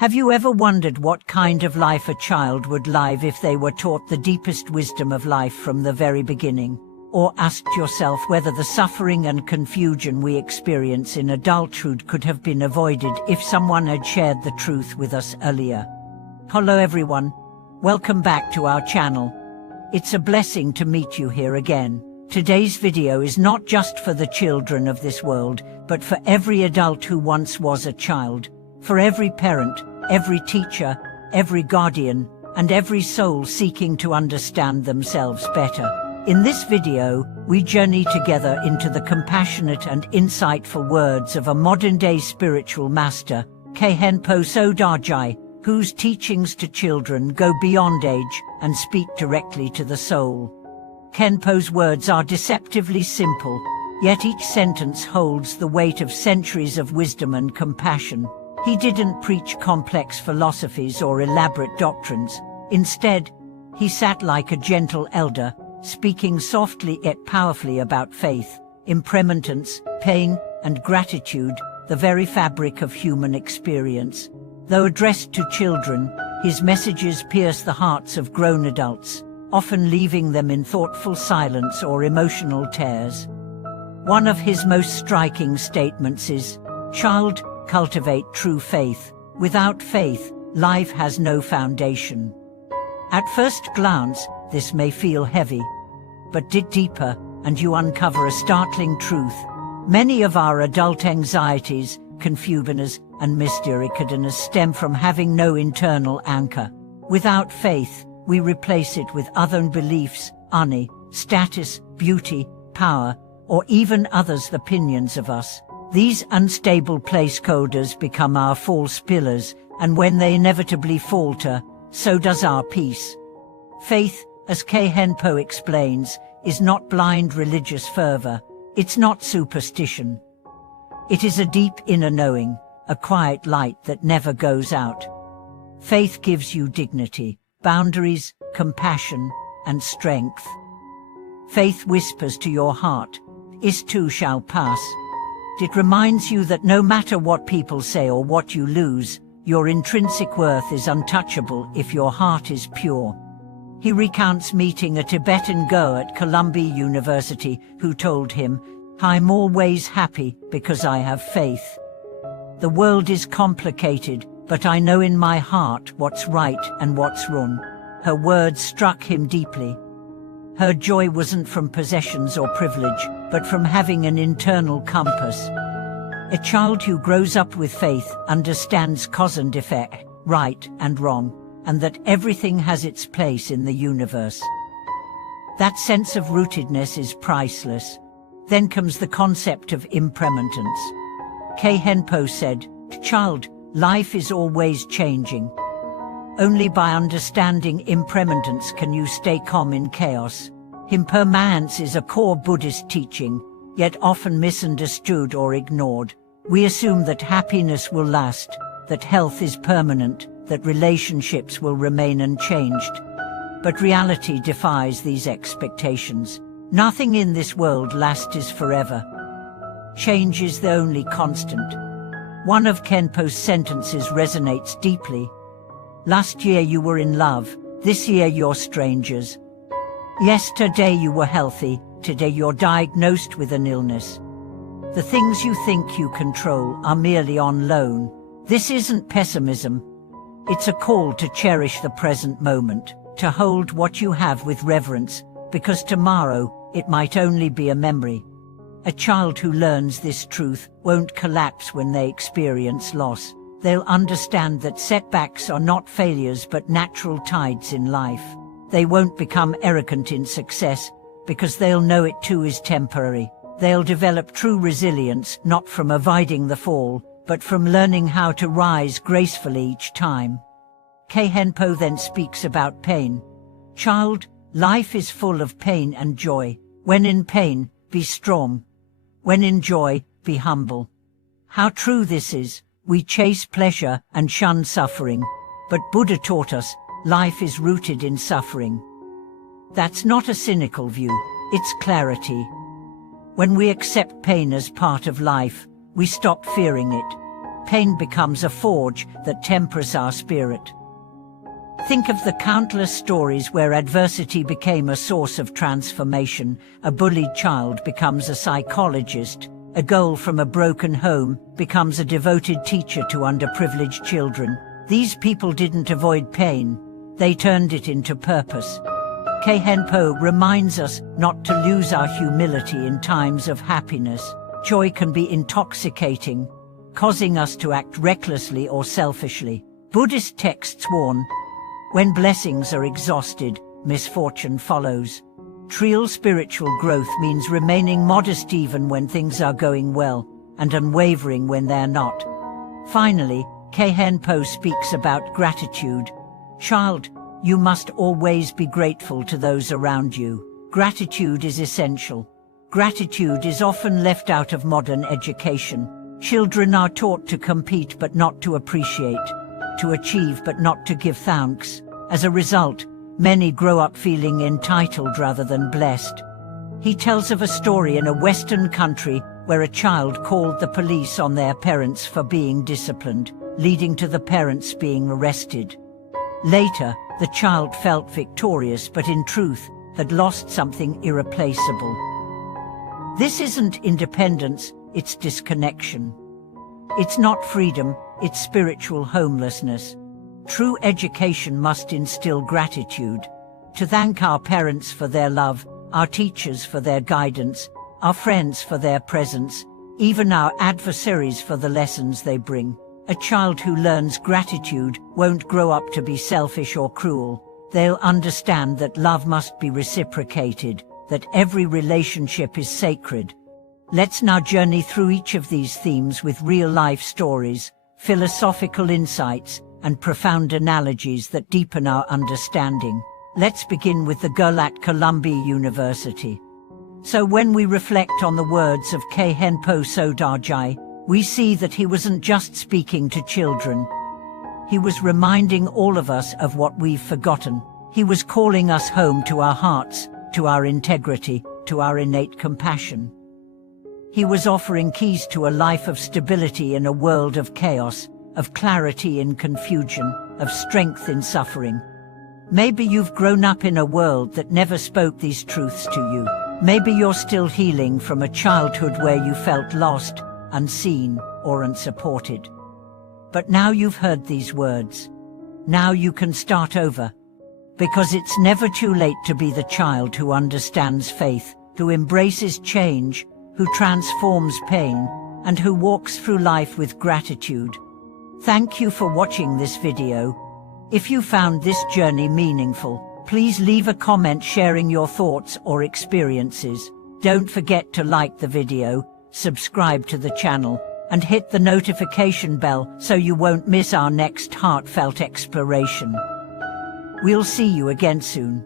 Have you ever wondered what kind of life a child would live if they were taught the deepest wisdom of life from the very beginning? Or asked yourself whether the suffering and confusion we experience in adulthood could have been avoided if someone had shared the truth with us earlier? Hello everyone, welcome back to our channel. It's a blessing to meet you here again. Today's video is not just for the children of this world, but for every adult who once was a child, for every parent, every teacher, every guardian, and every soul seeking to understand themselves better. In this video, we journey together into the compassionate and insightful words of a modern-day spiritual master, Khenpo Sodajai, whose teachings to children go beyond age and speak directly to the soul. Khenpo's words are deceptively simple, yet each sentence holds the weight of centuries of wisdom and compassion. He didn't preach complex philosophies or elaborate doctrines. Instead, he sat like a gentle elder, speaking softly yet powerfully about faith, impermanence, pain, and gratitude, the very fabric of human experience. Though addressed to children, his messages pierce the hearts of grown adults, often leaving them in thoughtful silence or emotional tears. One of his most striking statements is, "Child, cultivate true faith. Without faith, life has no foundation." At first glance, this may feel heavy, but dig deeper and you uncover a startling truth. Many of our adult anxieties, confusiones, and mysteriesofthenuniverse stem from having no internal anchor. Without faith, we replace it with other beliefs, money, status, beauty, power, or even others' opinions of us. These unstable placeholders become our false pillars, and when they inevitably falter, so does our peace. Faith, as Khenpo explains, is not blind religious fervor. It's not superstition. It is a deep inner knowing, a quiet light that never goes out. Faith gives you dignity, boundaries, compassion, and strength. Faith whispers to your heart, "This too shall pass." It reminds you that no matter what people say or what you lose, your intrinsic worth is untouchable if your heart is pure. He recounts meeting a Tibetan girl at Columbia University who told him, "I'm always happy because I have faith. The world is complicated, but I know in my heart what's right and what's wrong." Her words struck him deeply. Her joy wasn't from possessions or privilege, but from having an internal compass. A child who grows up with faith understands cause and effect, right and wrong, and that everything has its place in the universe. That sense of rootedness is priceless. Then comes the concept of impermanence. Khenpo said, "Child, life is always changing. Only by understanding impermanence can you stay calm in chaos." Impermanence is a core Buddhist teaching, yet often misunderstood or ignored. We assume that happiness will last, that health is permanent, that relationships will remain unchanged. But reality defies these expectations. Nothing in this world lasts forever. Change is the only constant. One of Khenpo's sentences resonates deeply. "Last year you were in love, this year you're strangers. Yesterday you were healthy, today you're diagnosed with an illness. The things you think you control are merely on loan." This isn't pessimism. It's a call to cherish the present moment, to hold what you have with reverence, because tomorrow, it might only be a memory. A child who learns this truth won't collapse when they experience loss. They'll understand that setbacks are not failures but natural tides in life. They won't become arrogant in success, because they'll know it too is temporary. They'll develop true resilience not from avoiding the fall, but from learning how to rise gracefully each time. Khenpo then speaks about pain. "Child, life is full of pain and joy. When in pain, be strong. When in joy, be humble." How true this is. We chase pleasure and shun suffering, but Buddha taught us, life is rooted in suffering. That's not a cynical view, it's clarity. When we accept pain as part of life, we stop fearing it. pain becomes a forge that tempers our spirit. Think of the countless stories where adversity became a source of transformation. A bullied child becomes a psychologist. A girl from a broken home becomes a devoted teacher to underprivileged children. These people didn't avoid pain, they turned it into purpose. Khenpo reminds us not to lose our humility in times of happiness. Joy can be intoxicating, causing us to act recklessly or selfishly. Buddhist texts warn, when blessings are exhausted, misfortune follows. Real spiritual growth means remaining modest even when things are going well, and unwavering when they're not. Finally, Khenpo speaks about gratitude. Child, you must always be grateful to those around you. Gratitude is essential. Gratitude is often left out of modern education. Children are taught to compete but not to appreciate, to achieve but not to give thanks. As a result, many grow up feeling entitled rather than blessed. He tells of a story in a Western country where a child called the police on their parents for being disciplined, leading to the parents being arrested. Later, the child felt victorious but in truth had lost something irreplaceable. This isn't independence, it's disconnection. It's not freedom, it's spiritual homelessness. True education must instill gratitude. To thank our parents for their love, our teachers for their guidance, our friends for their presence, even our adversaries for the lessons they bring. A child who learns gratitude won't grow up to be selfish or cruel. They'll understand that love must be reciprocated, that every relationship is sacred. Let's now journey through each of these themes with real-life stories, philosophical insights, and profound analogies that deepen our understanding. Let's begin with the girl at Columbia University. So when we reflect on the words of Khenpo Sodajai, we see that he wasn't just speaking to children. He was reminding all of us of what we've forgotten. He was calling us home to our hearts, to our integrity, to our innate compassion. He was offering keys to a life of stability in a world of chaos, of clarity in confusion, of strength in suffering. Maybe you've grown up in a world that never spoke these truths to you. Maybe you're still healing from a childhood where you felt lost, unseen, or unsupported. But now you've heard these words. Now you can start over. Because it's never too late to be the child who understands faith, who embraces change, who transforms pain, and who walks through life with gratitude. Thank you for watching this video. If you found this journey meaningful, please leave a comment sharing your thoughts or experiences. Don't forget to like the video, subscribe to the channel, and hit the notification bell so you won't miss our next heartfelt exploration. We'll see you again soon.